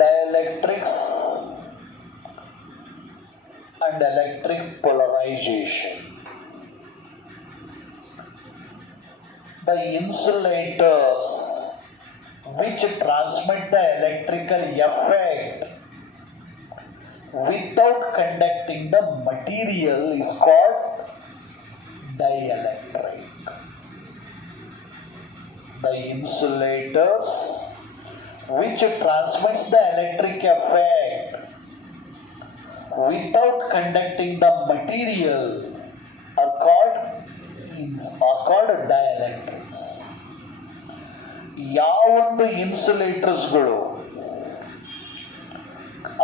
dielectrics and electric polarization. The insulators which transmit the electrical effect without conducting the material is called dielectric. The insulators which transmits the electric effect without conducting the material are called dielectrics. ಯಾವೊಂದು ಇನ್ಸುಲೇಟರ್ಸ್ಗಳು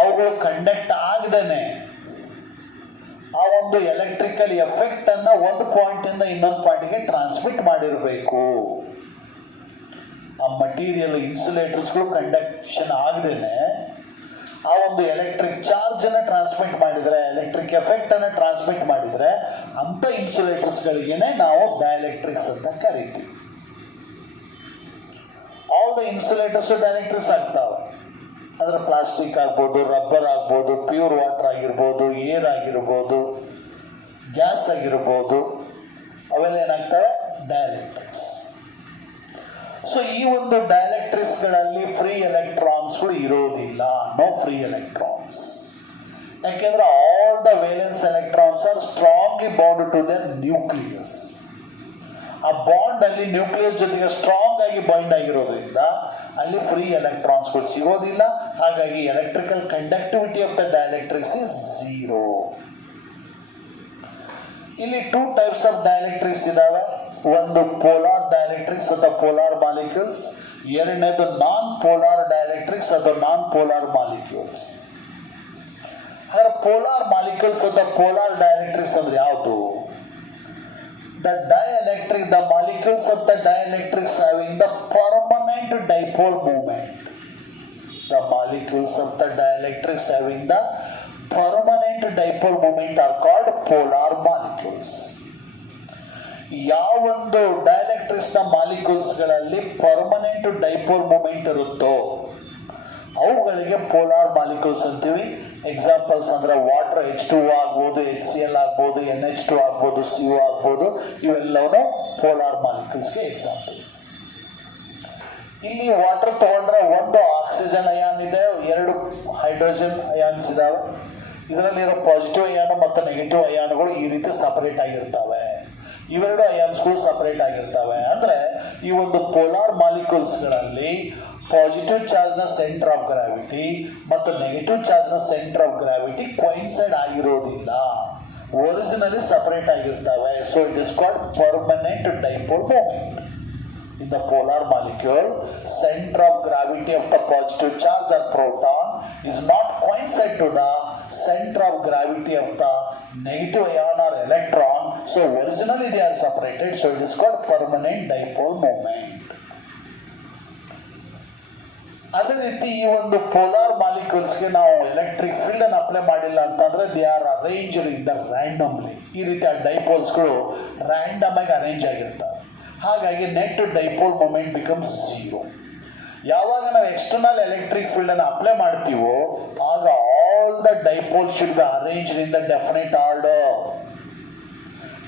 ಅವುಗಳು conduct ಆಗದೇನೆ ಆ ಒಂದು electrical effect ಅನ್ನ ಒಂದು ಪಾಯಿಂಟಿಂದ ಇನ್ನೊಂದು ಪಾಯಿಂಟ್ಗೆ transmit ಮಾಡಿರಬೇಕು. ಆ material ಇನ್ಸುಲೇಟರ್ಸ್ಗಳು conduction ಆಗದೇನೆ ಆ ಒಂದು ಎಲೆಕ್ಟ್ರಿಕ್ ಚಾರ್ಜ್ ಅನ್ನು ಟ್ರಾನ್ಸ್ಮಿಟ್ ಮಾಡಿದರೆ, ಎಲೆಕ್ಟ್ರಿಕ್ ಎಫೆಕ್ಟ್ ಅನ್ನು ಟ್ರಾನ್ಸ್ಮಿಟ್ ಮಾಡಿದರೆ ಅಂಥ ಇನ್ಸುಲೇಟರ್ಸ್ಗಳಿಗೇನೆ ನಾವು ಡೈಎಲೆಕ್ಟ್ರಿಕ್ಸ್ ಅಂತ ಕರಿತೀವಿ. ಆಲ್ ದ ಇನ್ಸುಲೇಟರ್ಸ್ ಡೈಎಲೆಕ್ಟ್ರಿಕ್ಸ್ ಆಗ್ತಾವೆ. ಅದರ ಪ್ಲಾಸ್ಟಿಕ್ ಆಗ್ಬೋದು, ರಬ್ಬರ್ ಆಗ್ಬೋದು, ಪ್ಯೂರ್ ವಾಟರ್ ಆಗಿರ್ಬೋದು, ಏರ್ ಆಗಿರ್ಬೋದು, ಗ್ಯಾಸ್ ಆಗಿರ್ಬೋದು, ಅವೆಲ್ಲ ಏನಾಗ್ತವೆ ಡೈಎಲೆಕ್ಟ್ರಿಕ್ಸ್. ಸೊ ಈ ಒಂದು ಡೈಎಲೆಕ್ಟ್ರಿಕ್ಸ್ಗಳಲ್ಲಿ ಫ್ರೀ ಎಲೆಕ್ಟ್ರಾನ್ಸ್ಗಳು ಇರೋದಿಲ್ಲ, ನೋ ಫ್ರೀ ಎಲೆಕ್ಟ್ರಾನ್ಸ್. ಯಾಕೆಂದ್ರೆ all the valence electrons are strongly bound to the nucleus. ಆ ಬಾಂಡ್ ಅಲ್ಲಿ ನ್ಯೂಕ್ಲಿಯಸ್ ಜೊತೆಗೆ ಸ್ಟ್ರಾಂಗ್ ಆಗಿ ಬೈಂಡ್ ಆಗಿರೋದ್ರಿಂದ ಅಲ್ಲಿ ಫ್ರೀ ಎಲೆಕ್ಟ್ರಾನ್ಸ್ಗಳು ಸಿಗೋದಿಲ್ಲ. ಹಾಗಾಗಿ electrical conductivity of the dielectrics is zero. ಇಲ್ಲಿ ಟೂ ಟೈಪ್ಸ್ ಆಫ್ ಡೈಎಲೆಕ್ಟ್ರಿಕ್ಸ್ ಇದಾವೆ. ಒಂದು ಪೋಲಾರ್ ಡೈಎಲೆಕ್ಟ್ರಿಕ್ಸ್ ಅಥವಾ ಪೋಲಾರ್ ಮಾಲಿಕ್ಯೂಲ್ಸ್, ಎರಡನೇದು ನಾನ್ ಪೋಲಾರ್ ಡೈಎಲೆಕ್ಟ್ರಿಕ್ಸ್ ಅಥವಾ ನಾನ್ ಪೋಲಾರ್ ಮಾಲಿಕ್ಯೂಲ್ಸ್. ಹಾಗಾದ್ರೆ ಪೋಲಾರ್ ಮಾಲಿಕ್ಯೂಲ್ಸ್ ಅಥವಾ ಪೋಲಾರ್ ಡೈಎಲೆಕ್ಟ್ರಿಕ್ಸ್ ಅಂದ್ರೆ ಯಾವುದು? The molecules of the dielectrics having the permanent dipole moment. The molecules of the dielectrics having the permanent dipole moment are called polar molecules. ಯಾವೊಂದು dielectrics ನ ಮಾಲಿಕ್ಯೂಲ್ಸ್ಗಳಲ್ಲಿ permanent dipole moment ಇರುತ್ತೋ ಅವುಗಳಿಗೆ polar molecules ಅಂತೀವಿ. Examples ಅಂದ್ರೆ water H2O ಆಗ್ಬೋದು, HCl ಆಗ್ಬೋದು, NH2 ಆಗ್ಬೋದು, CO ಆಗ್ಬೋದು, ಇವೆಲ್ಲವೂ ಪೋಲಾರ್ ಮಾಲಿಕ್ಯೂಲ್ಸ್ಗೆ ಎಕ್ಸಾಂಪಲ್ಸ್. ಇಲ್ಲಿ ವಾಟರ್ ತಗೊಂಡ್ರೆ ಒಂದು ಆಕ್ಸಿಜನ್ ಅಯಾನ್ ಇದೆ, ಎರಡು ಹೈಡ್ರೋಜನ್ ಅಯಾನ್ಸ್ ಇದಾವೆ. ಇದರಲ್ಲಿರೋ ಪಾಸಿಟಿವ್ ಅಯಾನು ಮತ್ತು ನೆಗೆಟಿವ್ ಅಯಾನುಗಳು ಈ ರೀತಿ ಸಪರೇಟ್ ಆಗಿರ್ತವೆ. ಇವೆರಡು ಅಯಾನ್ಸ್ಗಳು ಸಪರೇಟ್ ಆಗಿರ್ತವೆ. ಅಂದ್ರೆ ಈ ಒಂದು ಪೋಲಾರ್ ಮಾಲಿಕ್ಯೂಲ್ಸ್ಗಳಲ್ಲಿ ಪಾಸಿಟಿವ್ ಚಾರ್ಜ್ನ ಸೆಂಟರ್ ಆಫ್ ಗ್ರಾವಿಟಿ ಮತ್ತು ನೆಗೆಟಿವ್ ಚಾರ್ಜ್ನ ಸೆಂಟರ್ ಆಫ್ ಗ್ರಾವಿಟಿ ಕೊಯಿನ್ಸೈಡ್ ಆಗಿರೋದಿಲ್ಲ, ಒರಿಜಿನಲಿ ಸಪರೇಟ್ ಆಗಿರ್ತವೆ. So it is called permanent dipole moment. In the polar molecule, center of gravity of the positive charge or proton is not coincide to the center of gravity of the negative ion or electron. So originally they are separated. So it is called permanent dipole moment. ಅದೇ ರೀತಿ ಈ ಒಂದು polar ಮಾಲಿಕ್ಯೂಲ್ಸ್ಗೆ ನಾವು electric field ಅನ್ನು apply ಮಾಡಿಲ್ಲ ಅಂತಂದ್ರೆ they are arranged in the randomly. ಈ ರೀತಿ ಆ ಡೈಪೋಲ್ಸ್ಗಳು ರ್ಯಾಂಡಮ್ ಆಗಿ ಅರೇಂಜ್ ಆಗಿರ್ತವೆ. ಹಾಗಾಗಿ net dipole moment becomes zero. ಯಾವಾಗ ನಾವು ಎಕ್ಸ್ಟರ್ನಲ್ ಎಲೆಕ್ಟ್ರಿಕ್ ಫೀಲ್ಡ್ ಅನ್ನು ಅಪ್ಲೈ ಮಾಡ್ತೀವೋ ಆಗ all the dipole should be arranged in the definite order.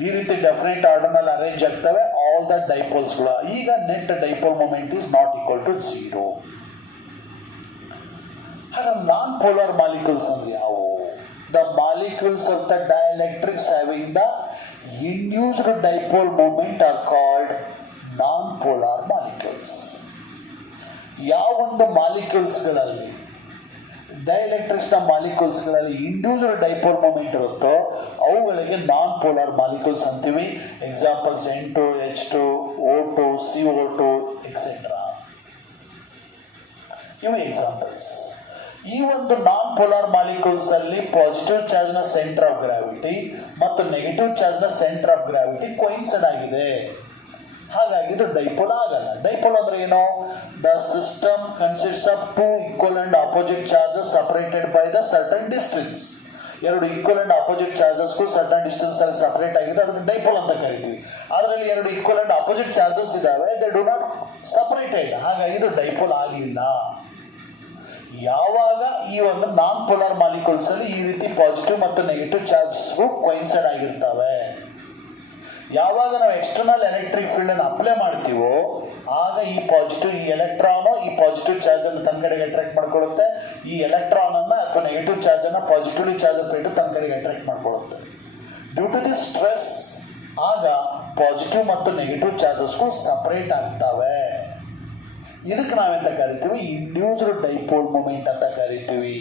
ಈ ರೀತಿ ಡೆಫಿನೆಟ್ ಆರ್ಡರ್ ನಲ್ಲಿ ಅರೇಂಜ್ ಆಗ್ತವೆ ಆಲ್ ದ ಡೈಪೋಲ್ಸ್ಗಳು. ಈಗ net dipole moment is not equal to zero. ಹಾಗೆ ನಾನ್ ಪೋಲಾರ್ ಮಾಲಿಕ್ಯೂಲ್ಸ್ ಅಂದ್ರೆ ಯಾವುವು? The molecules of the dielectrics having the induced dipole moment are called non-polar molecules. ಯಾವೊಂದು ಮಾಲಿಕ್ಯೂಲ್ಸ್ಗಳಲ್ಲಿ ಡೈಎಲೆಕ್ಟ್ರಿಕ್ಸ್ನ ಮಾಲಿಕ್ಯೂಲ್ಸ್ಗಳಲ್ಲಿ ಇಂಡ್ಯೂಸ್ಡ್ ಡೈಪೋಲ್ ಮೂಮೆಂಟ್ ಇರುತ್ತೋ ಅವುಗಳಿಗೆ ನಾನ್ polar molecules ಅಂತೀವಿ. Examples N2, H2, O2, CO2 etcetera. ಇವು examples. ಈ ಒಂದು ನಾನ್ ಪೋಲಾರ್ ಮಾಲಿಕ್ಯೂಲ್ಸ್ ಅಲ್ಲಿ ಪಾಸಿಟಿವ್ ಚಾರ್ಜ್ ನ ಸೆಂಟರ್ ಆಫ್ ಗ್ರಾವಿಟಿ ಮತ್ತು ನೆಗೆಟಿವ್ ಚಾರ್ಜ್ ನ ಸೆಂಟರ್ ಆಫ್ ಗ್ರಾವಿಟಿ ಕೊಯಿನ್ಸೈಡ್ ಆಗಿದೆ. ಹಾಗಾಗಿ ಇದು ಡೈಪೋಲ್ ಆಗಲ್ಲ. ಡೈಪೋಲ್ ಅಂದ್ರೆ ಏನು? The system consists of two equal and opposite charges separated by the certain distance. ಎರಡು ಈಕ್ವಲ್ ಅಂಡ್ ಆಪೋಸಿಟ್ ಚಾರ್ಜಸ್ಗೂ ಸರ್ಟನ್ ಡಿಸ್ಟೆನ್ಸ್ ಅಲ್ಲಿ ಸಪರೇಟ್ ಆಗಿದೆ, ಅದನ್ನು ಡೈಪೋಲ್ ಅಂತ ಕರಿತೀವಿ. ಅದರಲ್ಲಿ ಎರಡು ಈಕ್ವಲ್ ಅಂಡ್ ಆಪೋಸಿಟ್ ಚಾರ್ಜಸ್ ಇದಾವೆ, ದೇ ಡು ನಾಟ್ ಸಪರೇಟೆಡ್. ಹಾಗಾಗಿ ಇದು ಡೈಪೋಲ್ ಆಗಲಿಲ್ಲ. ಯಾವಾಗ ಈ ಒಂದು ನಾನ್ ಪೋಲಾರ್ ಮಾಲಿಕ್ಯೂಲ್ಸ್ ಅಲ್ಲಿ ಈ ರೀತಿ ಪಾಸಿಟಿವ್ ಮತ್ತು ನೆಗೆಟಿವ್ ಚಾರ್ಜ್ಸ್ಗಳು ಕೊಯಿನ್ಸೈಡ್ ಆಗಿರ್ತವೆ. ಯಾವಾಗ ನಾವು ಎಕ್ಸ್ಟರ್ನಲ್ ಎಲೆಕ್ಟ್ರಿಕ್ ಫೀಲ್ಡ್ ಅನ್ನು ಅಪ್ಲೈ ಮಾಡ್ತೀವೋ ಆಗ ಈ ಪಾಸಿಟಿವ್ ಈ ಎಲೆಕ್ಟ್ರಾನ್ ಈ ಪಾಸಿಟಿವ್ ಚಾರ್ಜ್ ಅನ್ನು ತನ್ನ ಕಡೆಗೆ ಅಟ್ರಾಕ್ಟ್ ಮಾಡ್ಕೊಳ್ಳುತ್ತೆ, ಈ ಎಲೆಕ್ಟ್ರಾನ್ ಅನ್ನ ಅಥವಾ ನೆಗೆಟಿವ್ ಚಾರ್ಜ್ ಅನ್ನ ಪಾಸಿಟಿವ್ಲಿ ಚಾರ್ಜ್ ಬಿಟ್ಟು ತನ್ನ ಕಡೆಗೆ ಅಟ್ರಾಕ್ಟ್ ಮಾಡ್ಕೊಳ್ಳುತ್ತೆ. ಡ್ಯೂ ಟು ದಿಸ್ ಸ್ಟ್ರೆಸ್ ಆಗ ಪಾಸಿಟಿವ್ ಮತ್ತು ನೆಗೆಟಿವ್ ಚಾರ್ಜಸ್ಗಳು ಸಪರೇಟ್ ಆಗ್ತವೆ. ಇದಕ್ಕೆ ನಾವೆಂತ ಕರಿತೀವಿ, ಇಂಡ್ಯೂಸ್ಡ್ ಡೈಪೋಲ್ ಮೂಮೆಂಟ್ ಅಂತ ಕರಿತೀವಿ.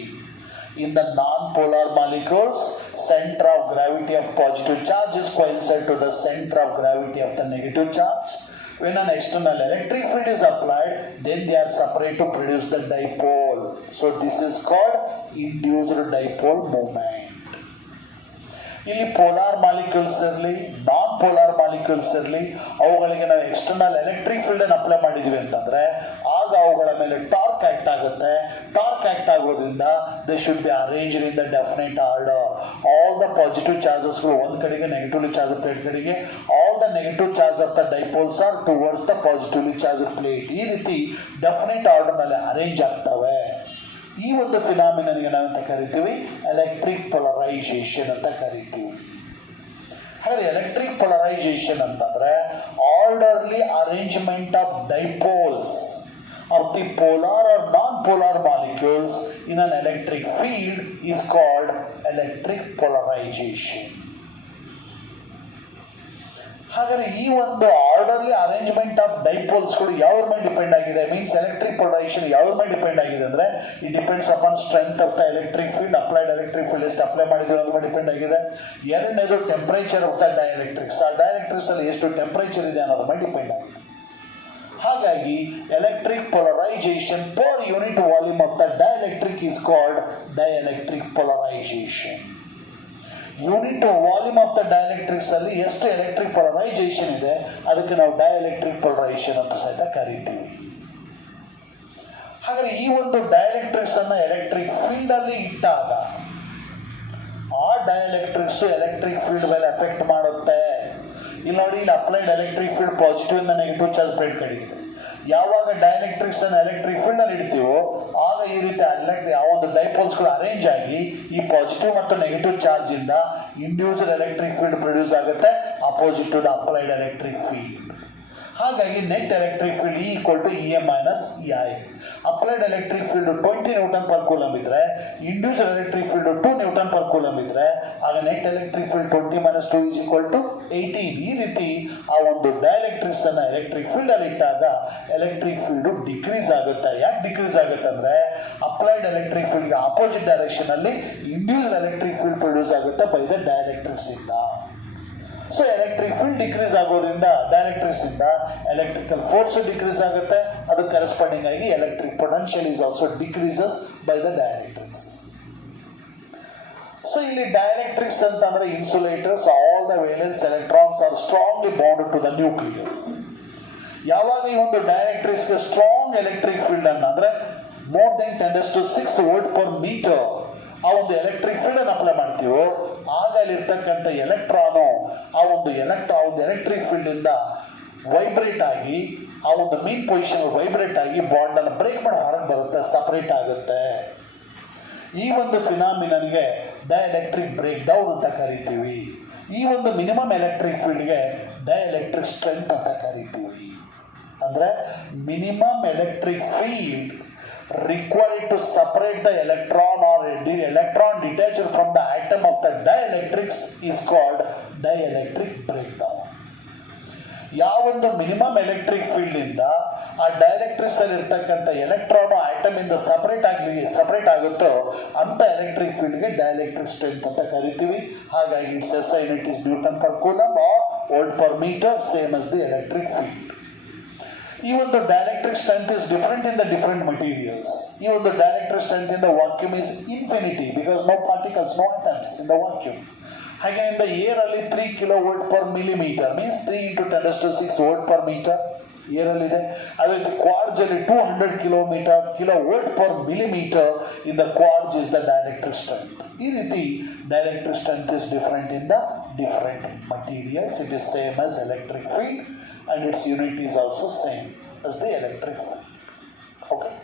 In the non-polar molecules, center of gravity of positive charge is coincide to the center of gravity of the negative charge. When an external electric field is applied, then they are separate to produce the dipole. So this is called induced dipole moment. ಇಲ್ಲಿ polar molecules ಇರಲಿ non polar molecules ಇರಲಿ ಅವುಗಳಿಗೆ ನಾವು external electric field ಅನ್ನು apply ಮಾಡಿದ್ವಿ ಅಂತಂದ್ರೆ ಆಗ ಅವುಗಳ ಮೇಲೆ ಟಾರ್ಕ್ ಆಕ್ಟ್ ಆಗುತ್ತೆ. ಟಾರ್ಕ್ ಆಕ್ಟ್ ಆಗೋದ್ರಿಂದ they should be arranged in the definite order. All the positive ಚಾರ್ಜಸ್ಗಳು ಒಂದು ಕಡೆಗೆ, ನೆಗೆಟಿವ್ಲಿ ಚಾರ್ಜ್ ಪ್ಲೇಟ್ ಕಡೆಗೆ, all the negative charge of the dipoles are towards the positively charge plate. ಈ ರೀತಿ definite ಆರ್ಡರ್ನಲ್ಲಿ arrange ಆಗ್ತವೆ. ಈ ಒಂದು ಫಿನಾಮಿನನ್ಗೆ ನಾವಂತ ಕರಿತೀವಿ ಎಲೆಕ್ಟ್ರಿಕ್ ಪೊಲರೈಸೇಷನ್ ಅಂತ ಕರಿತೀವಿ. ಹಾಗೆ ಎಲೆಕ್ಟ್ರಿಕ್ ಪೊಲರೈಸೇಷನ್ ಅಂತಂದ್ರೆ orderly arrangement of dipoles of the polar or non-polar molecules in an electric field is called electric polarization. ಹಾಗಾದ್ರೆ ಈ ಒಂದು ಆರ್ಡರ್ಲಿ ಅರೇಂಜ್ಮೆಂಟ್ ಆಫ್ ಡೈಪೋಲ್ಸ್ಗಳು ಯಾವ್ರ ಮೇಲೆ ಡಿಪೆಂಡ್ ಆಗಿದೆ, ಮೀನ್ಸ್ ಎಲೆಕ್ಟ್ರಿಕ್ ಪೊಲರೈಸೇಷನ್ ಯಾವ್ರ ಮೇಲೆ ಡಿಪೆಂಡ್ ಆಗಿದೆ ಅಂದ್ರೆ it depends upon strength of the electric field, applied electric field ಎಷ್ಟು ಅಪ್ಲೈ ಮಾಡಿದ್ವಿ ಅನ್ನೋದ್ರ ಮೇಲೆ ಡಿಪೆಂಡ್ ಆಗಿದೆ. ಎರಡನೇದು ಟೆಂಪರೇಚರ್ ಆಫ್ ದ ಡೈಎಲೆಕ್ಟ್ರಿಕ್ಸ್, ಆ ಡೈಎಲೆಕ್ಟ್ರಿಕ್ಸ್ ಅಲ್ಲಿ ಎಷ್ಟು ಟೆಂಪರೇಚರ್ ಇದೆ ಅನ್ನೋದ್ರ ಮೇಲೆ ಡಿಪೆಂಡ್ ಆಗಿದೆ. ಹಾಗಾಗಿ electric polarisation per unit volume of the dielectric is called dielectric polarisation. Unit volume of the dielectrics ಅಲ್ಲಿ ಎಷ್ಟು ಎಲೆಕ್ಟ್ರಿಕ್ ಪೊಲರೈಸೇಷನ್ ಇದೆ ಅದಕ್ಕೆ ನಾವು ಡೈಎಲೆಕ್ಟ್ರಿಕ್ ಪೊಲರೈಸೇಷನ್ ಅಂತ ಸಹಿತ ಕರಿತೀವಿ. ಹಾಗಾದ್ರೆ ಈ ಒಂದು ಡೈಎಲೆಕ್ಟ್ರಿಕ್ಸ್ ಅನ್ನ ಎಲೆಕ್ಟ್ರಿಕ್ ಫೀಲ್ಡ್ ಅಲ್ಲಿ ಇಟ್ಟಾಗ ಆ ಡೈಎಲೆಕ್ಟ್ರಿಕ್ಸ್ ಎಲೆಕ್ಟ್ರಿಕ್ ಫೀಲ್ಡ್ ಮೇಲೆ ಎಫೆಕ್ಟ್ ಮಾಡುತ್ತೆ. ಇಲ್ಲಿ ನೋಡಿ, ಇಲ್ಲಿ ಅಪ್ಲೈಡ್ ಎಲೆಕ್ಟ್ರಿಕ್ ಫೀಲ್ಡ್ ಪಾಸಿಟಿವ್ ಇಂದ ನೆಗೆಟಿವ್ ಚಾರ್ಜ್ ಪ್ಲೇಟ್ ಕಡೆಗಿದೆ. ಯಾವಾಗ ಡೈಎಲೆಕ್ಟ್ರಿಕ್ಸ್ ಅನ್ನು ಎಲೆಕ್ಟ್ರಿಕ್ ಫೀಲ್ಡ್ ಅಲ್ಲಿ ಇಡ್ತೀವೋ ಆಗ ಈ ರೀತಿ ಆ ಒಂದು ಡೈಪೋಲ್ಸ್ಗಳು ಅರೇಂಜ್ ಆಗಿ ಈ ಪಾಸಿಟಿವ್ ಮತ್ತು ನೆಗೆಟಿವ್ ಚಾರ್ಜ್ ಇಂದ ಇಂಡ್ಯೂಸ್ಡ್ ಎಲೆಕ್ಟ್ರಿಕ್ ಫೀಲ್ಡ್ ಪ್ರೊಡ್ಯೂಸ್ ಆಗುತ್ತೆ opposite to the applied electric field. ಹಾಗಾಗಿ net electric field E equal to EM minus EI. Applied electric field 20 newton per coulomb ಇದ್ರೆ induced electric field 2 newton per coulomb ಇದ್ರೆ ಆಗ net electric field 20 minus 2 is equal to 18. ಈ ರೀತಿ ಆ ಒಂದು dielectrics ಅನ್ನ electric field ಅಲ್ಲಿ ಇಟ್ಟಾಗ ಎಲೆಕ್ಟ್ರಿಕ್ ಫೀಲ್ಡ್ ಡಿಕ್ರೀಸ್ ಆಗುತ್ತೆ. ಯಾಕೆ ಡಿಕ್ರೀಸ್ ಆಗುತ್ತೆ ಅಂದ್ರೆ ಅಪ್ಲೈಡ್ ಎಲೆಕ್ಟ್ರಿಕ್ ಫೀಲ್ಡ್ಗೆ ಅಪೋಸಿಟ್ ಡೈರೆಕ್ಷನ್ ಅಲ್ಲಿ ಇಂಡ್ಯೂಸ್ಡ್ ಎಲೆಕ್ಟ್ರಿಕ್ ಫೀಲ್ಡ್ ಪ್ರೊಡ್ಯೂಸ್ ಆಗುತ್ತೆ ಬೈ ದ ಡೈಎಲೆಕ್ಟ್ರಿಕ್ಸ್ ಇಂದ. ಸೊ ಎಲೆಕ್ಟ್ರಿಕ್ ಫೀಲ್ಡ್ ಡಿಕ್ರೀಸ್ ಆಗೋದ್ರಿಂದ ಡೈಎಲೆಕ್ಟ್ರಿಕ್ಸ್ ಇಂದ ಎಲೆಕ್ಟ್ರಿಕಲ್ ಫೋರ್ಸ್ ಡಿಕ್ರೀಸ್ ಆಗುತ್ತೆ. ಅದು ಕರೆಸ್ಪಾಂಡಿಂಗ್ ಆಗಿ electric potential is also decreases by the dielectrics. So ಇಲ್ಲಿ ಡೈಎಲೆಕ್ಟ್ರಿಕ್ಸ್ ಅಂತಂದ್ರೆ insulators, all the valence electrons are strongly bonded to the nucleus. ಯಾವಾಗ ಈ ಒಂದು ಡೈಎಲೆಕ್ಟ್ರಿಕ್ಸ್ಗೆ ಸ್ಟ್ರಾಂಗ್ ಎಲೆಕ್ಟ್ರಿಕ್ ಫೀಲ್ಡ್ ಅನ್ನ ಅಂದ್ರೆ more than 10⁶ volt per metre ಆ ಒಂದು ಎಲೆಕ್ಟ್ರಿಕ್ ಫೀಲ್ಡ್ ಅನ್ನು ಅಪ್ಲೈ ಮಾಡ್ತೀವೋ ಆಗ ಅಲ್ಲಿರ್ತಕ್ಕಂಥ ಎಲೆಕ್ಟ್ರಾನು ಆ ಒಂದು ಎಲೆಕ್ಟ್ರಿಕ್ ಫೀಲ್ಡ್ ಇಂದ ವೈಬ್ರೇಟ್ ಆಗಿ ಆ ಒಂದು ಮೀನ್ ಪೊಸಿಷನ್ ವೈಬ್ರೇಟ್ ಆಗಿ ಬಾಂಡ್ ಅನ್ನು ಬ್ರೇಕ್ ಮಾಡಿ ಹೊರಗೆ ಬರುತ್ತೆ, ಸಪರೇಟ್ ಆಗುತ್ತೆ. ಈ ಒಂದು ಫಿನಾಮಿನನ್ಗೆ ಡೈಎಲೆಕ್ಟ್ರಿಕ್ ಬ್ರೇಕ್ ಡೌನ್ ಅಂತ ಕರಿತೀವಿ. ಈ ಒಂದು ಮಿನಿಮಮ್ ಎಲೆಕ್ಟ್ರಿಕ್ ಫೀಲ್ಡ್ಗೆ ಡೈಎಲೆಕ್ಟ್ರಿಕ್ ಸ್ಟ್ರೆಂತ್ ಅಂತ ಕರಿತೀವಿ. ಅಂದ್ರೆ minimum electric field required to separate the electron or electron detached from the atom of the dielectrics is called dielectric breakdown. ಯಾವೊಂದು ಮಿನಿಮಮ್ ಎಲೆಕ್ಟ್ರಿಕ್ ಫೀಲ್ಡ್ ಇಂದ ಆ ಡೈಎಲೆಕ್ಟ್ರಿಕ್ಸ್ ಅಲ್ಲಿ ಇರ್ತಕ್ಕಂಥ ಎಲೆಕ್ಟ್ರಾನ್ ಆಟಮ್ ಇಂದ separate ಆಗುತ್ತೋ ಅಂತ ಎಲೆಕ್ಟ್ರಿಕ್ ಫೀಲ್ಡ್ಗೆ ಡೈಎಲೆಕ್ಟ್ರಿಕ್ ಸ್ಟ್ರೆಂತ್ ಅಂತ ಕರಿತೀವಿ. ಹಾಗಾಗಿ its S unit is newton per coulomb or volt per metre, same as the electric field. ಈ ಒಂದು dielectric strength is different in the different materials. ಈ ಒಂದು dielectric strength in the vacuum is infinity because no particles, no atoms in the vacuum. ಹಾಗೆ in the air ಅಲ್ಲಿ 3 kilo volt per millimetre means 3 × 10⁶ volt per metre air ಅಲ್ಲಿ ಇದೆ. ಅದೇ ರೀತಿ ಕ್ವಾರ್ಜ್ ಅಲ್ಲಿ 200 kilo volt per millimetre in the quartz is the dielectric strength. ಈ ರೀತಿ dielectric strength is different in the different materials. It is same as electric field and its unit is also same as the electric field. Okay.